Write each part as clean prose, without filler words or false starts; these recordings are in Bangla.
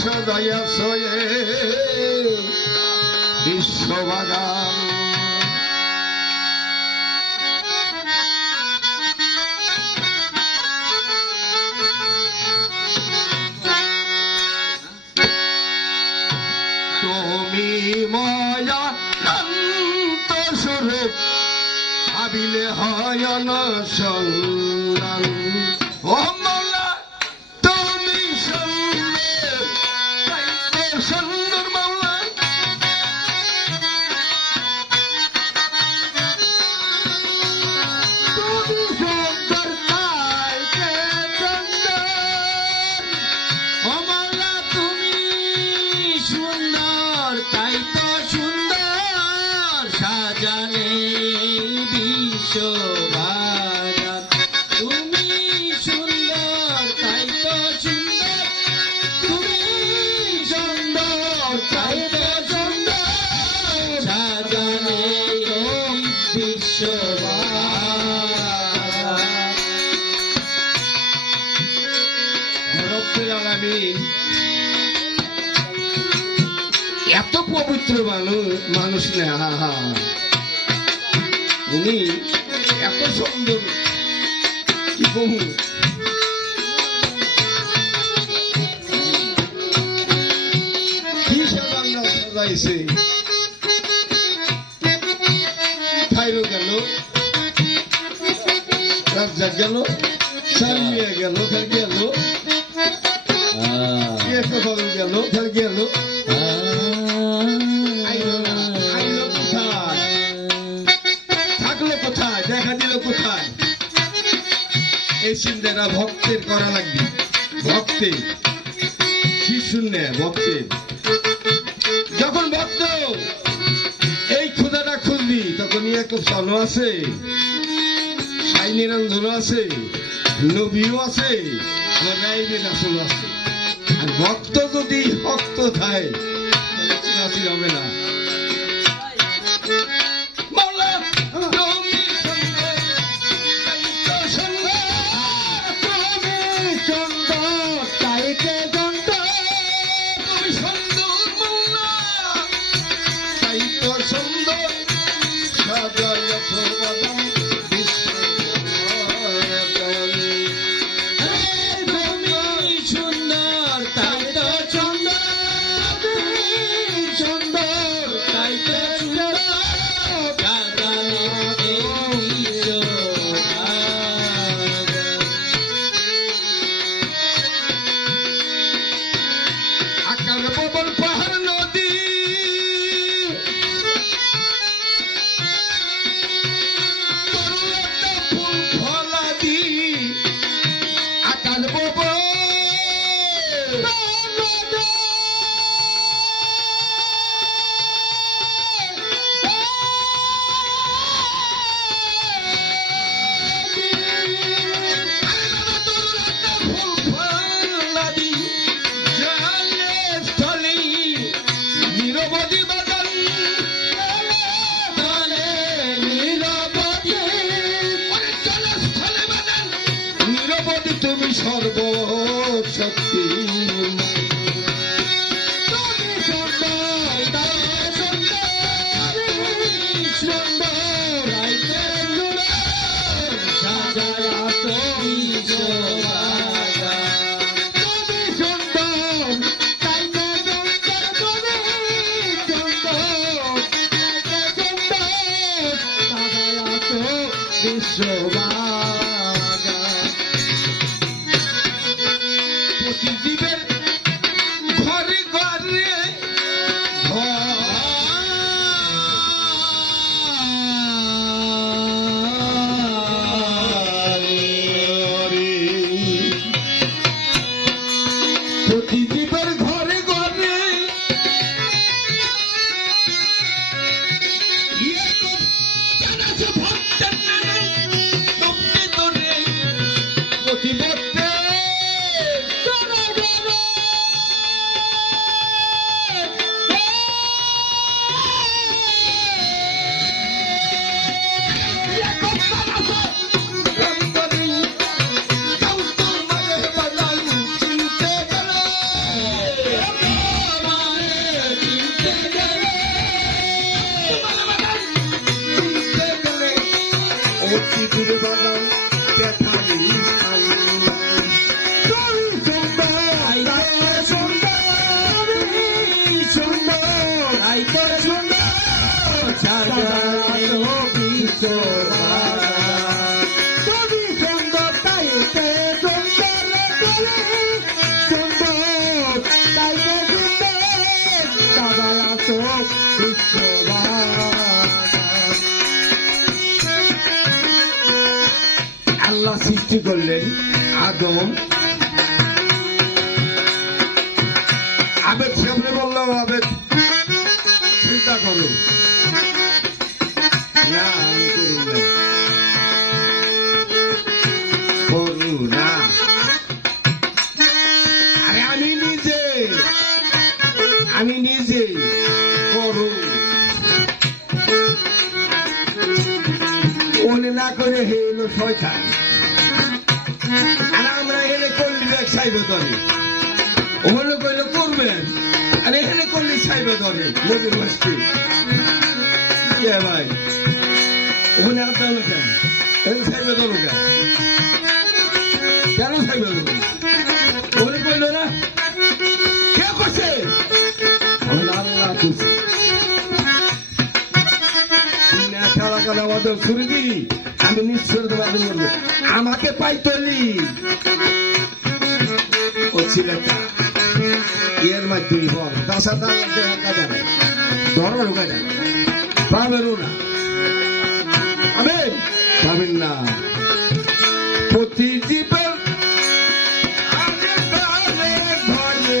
সদাইয়াছ বিশ্ববাগান। তুমি মায়া কান্ত স্বরূপ ভাবিলে হয় না সন্ধান। ও মৌলা তুমি সুন্দর, সুন্দর মৌলা তুমি সুন্দর, তাইতে সুন্দর। ও মৌলা তুমি সুন্দর, তাই তো সুন্দর সাজানে বিশ্ববাগান। তুমি সুন্দর, তাই তো সুন্দর, তুমি সুন্দর, তাই তো সুন্দর সাজানে বিশ্ববাগান। রব্বুল আলামিন এত পবিত্র মানুষ না, উনি এত সুন্দর, কি বহু কি সাজানো সাজাইছে। খাইরো গেল, রাজ্জাক গেল, সালমিয়া গেল, ফের গেল, গেল, ফের গেল, দেখা দিল কোথায়? এই চিন্তাটা ভক্তের করা লাগবে। ভক্তের কি শুনলে? ভক্তের যখন ভক্ত এই ক্ষুদাটা খুঁজবি, তখন এক চলো আছে, সাই নিরঞ্জন আছে, নবীও আছে, আমার রাইবের আসল আছে। আর ভক্ত যদি ভক্ত থাকে চিনাচি হবে না। ঘুরে বাদাম পেঠালি খাও তুমি সুন্দর আইতে সুন্দর সাজানো বিশ্ববাগান তুমি সুন্দর তাইতে সুন্দর সুন্দর তাইতে সুন্দর সাজানো বিশ্ববাগান আল্লাহ সৃষ্টি করলেন আদম আবেদ সামনে বললাম আবেদ চিন্তা করো না আমি করু না আরে আমি নিজে করু মনে না করে হেলো শয়তান আর আমরা এনে করলি সাইবে ধরে ওগুলো কইলে করবেন আর এখানে করলি সাইবে ধরে মজুর মাসটি ভাই ওখানে আপনার কেন এখানে সাইবে ধরো কেন সাইবে ধরো ওগুলো কইল না কে করছে আল্লাহ করছে খেলা খেলা আমাদের ছুরি দিই আমি নিশ্চয় তোমাদের বলবো আমাকে পাইতলি ও ছেলেটা এর মাধ্যমে বল তার সাথে দেখা যাবে ধরো ঢোকা যাবে পাবেনও না পাবেন না প্রতি জীবের ঘরে ঘরে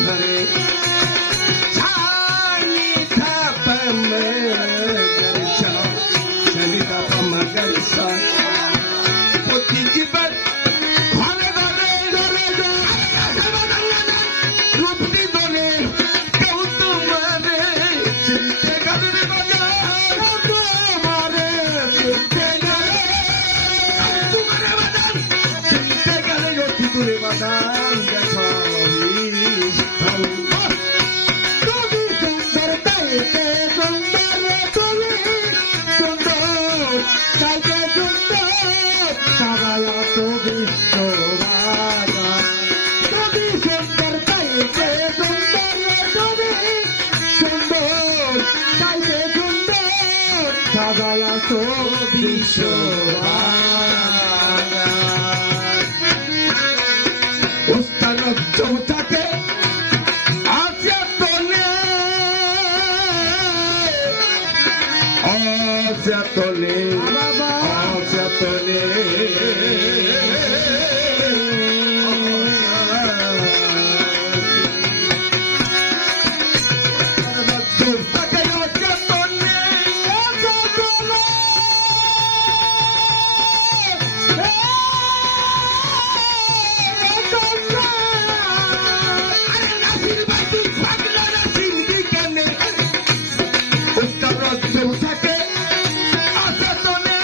ঘরে থাকে আছে তলে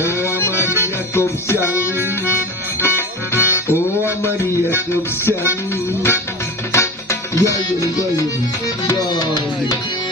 ও আমার ইয়াকুব চান, ও আমার ইয়াকুব চান, জয় গুরু জয় গুরু জয় গুরু।